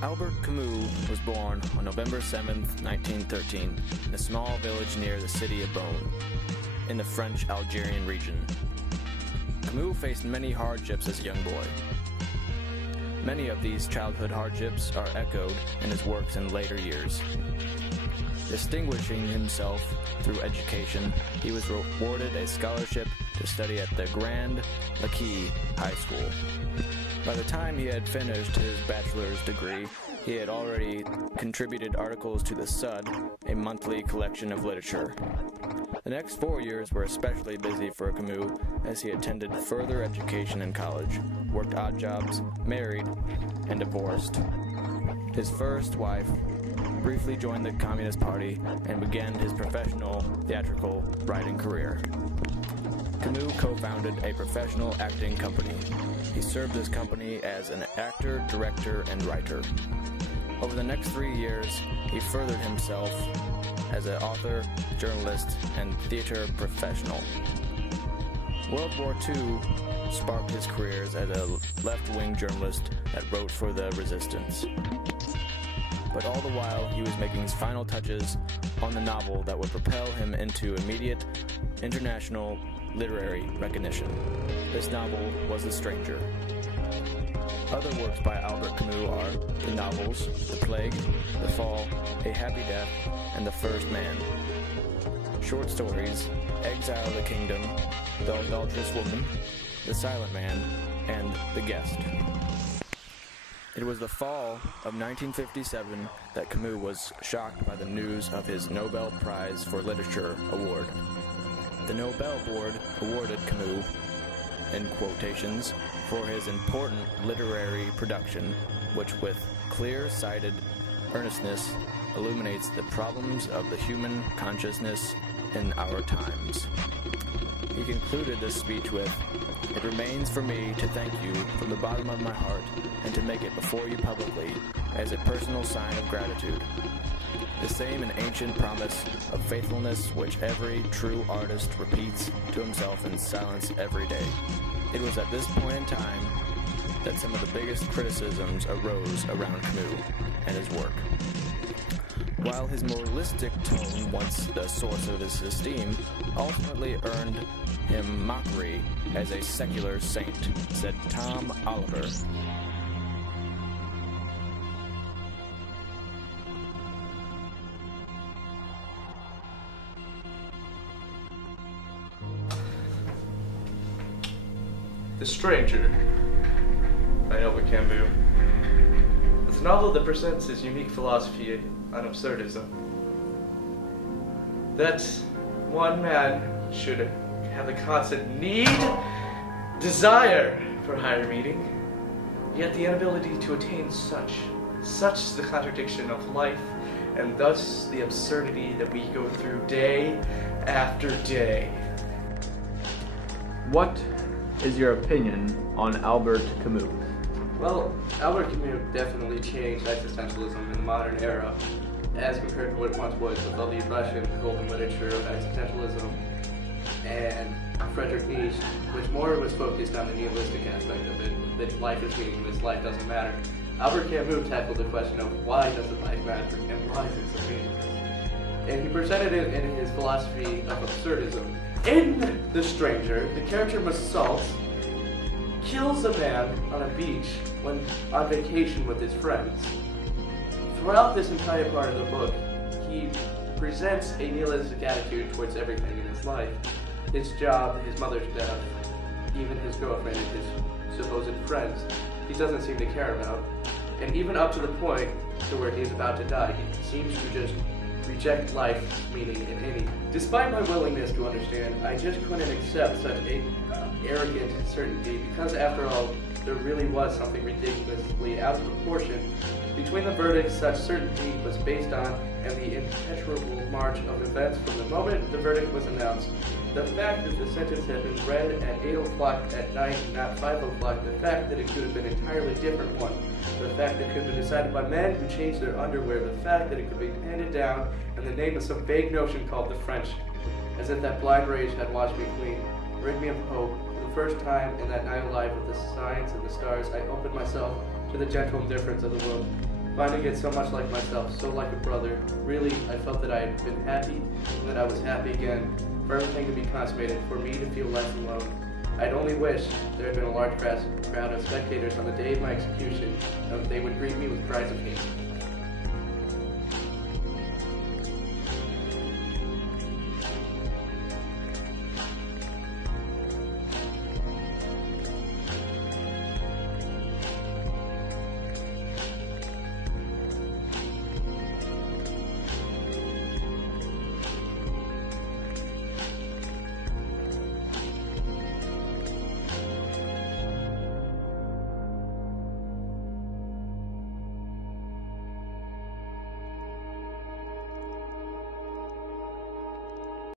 Albert Camus was born on November 7, 1913, in a small village near the city of Beaune, in the French Algerian region. Camus faced many hardships as a young boy. Many of these childhood hardships are echoed in his works in later years. Distinguishing himself through education, he was awarded a scholarship to study at the Grand Laquais High School. By the time he had finished his bachelor's degree, he had already contributed articles to the Sud, a monthly collection of literature. The next 4 years were especially busy for Camus as he attended further education in college, worked odd jobs, married, and divorced. His first wife briefly joined the Communist Party and began his professional theatrical writing career. Camus co-founded a professional acting company. He served this company as an actor, director, and writer. Over the next 3 years, he furthered himself as an author, journalist, and theater professional. World War II sparked his careers as a left-wing journalist that wrote for the resistance. But all the while, he was making his final touches on the novel that would propel him into immediate international literary recognition. This novel was The Stranger. Other works by Albert Camus are the novels The Plague, The Fall, A Happy Death, and The First Man. Short stories Exile of the Kingdom, The Adulterous Woman, The Silent Man, and The Guest. It was the fall of 1957 that Camus was shocked by the news of his Nobel Prize for Literature award. The Nobel Board awarded Camus, in quotations, for his important literary production, which with clear-sighted earnestness illuminates the problems of the human consciousness in our times. He concluded this speech with, "It remains for me to thank you from the bottom of my heart and to make it before you publicly as a personal sign of gratitude. The same and ancient promise of faithfulness which every true artist repeats to himself in silence every day." It was at this point in time that some of the biggest criticisms arose around Camus and his work. While his moralistic tone, once the source of his esteem, ultimately earned him mockery as a secular saint, said Tom Oliver. The Stranger by Albert Camus. It's a novel that presents his unique philosophy on absurdism. That one man should have the constant need, desire for higher meaning, yet the inability to attain such is the contradiction of life, and thus the absurdity that we go through day after day. What is your opinion on Albert Camus? Well, Albert Camus definitely changed existentialism in the modern era as compared to what it once was with all the Russian golden literature of existentialism and Friedrich Nietzsche, which more was focused on the nihilistic aspect of it, that life is meaningless, life doesn't matter. Albert Camus tackled the question of why doesn't life matter and why is it so meaningless? And he presented it in his philosophy of absurdism. In The Stranger, the character Massault kills a man on a beach when on vacation with his friends. Throughout this entire part of the book, he presents a nihilistic attitude towards everything in his life. His job, his mother's death, even his girlfriend and his supposed friends, he doesn't seem to care about. And even up to the point to where he is about to die, he seems to just reject life's meaning in any. Despite my willingness to understand, I just couldn't accept such a arrogant certainty, because after all, there really was something ridiculously out of proportion between the verdicts such certainty was based on and the impenetrable march of events from the moment the verdict was announced. The fact that the sentence had been read at 8 o'clock at night, not 5 o'clock, the fact that it could have been an entirely different one, the fact that it could have been decided by men who changed their underwear, the fact that it could be handed down in the name of some vague notion called the French, as if that blind rage had watched me clean, rid me of hope. For the first time in that night alive with the signs and the stars, I opened myself to the gentle indifference of the world. Finding it so much like myself, so like a brother, really, I felt that I had been happy, and that I was happy again, for everything to be consummated, for me to feel less alone. I'd only wish there had been a large crowd of spectators on the day of my execution, and that they would greet me with cries of hate.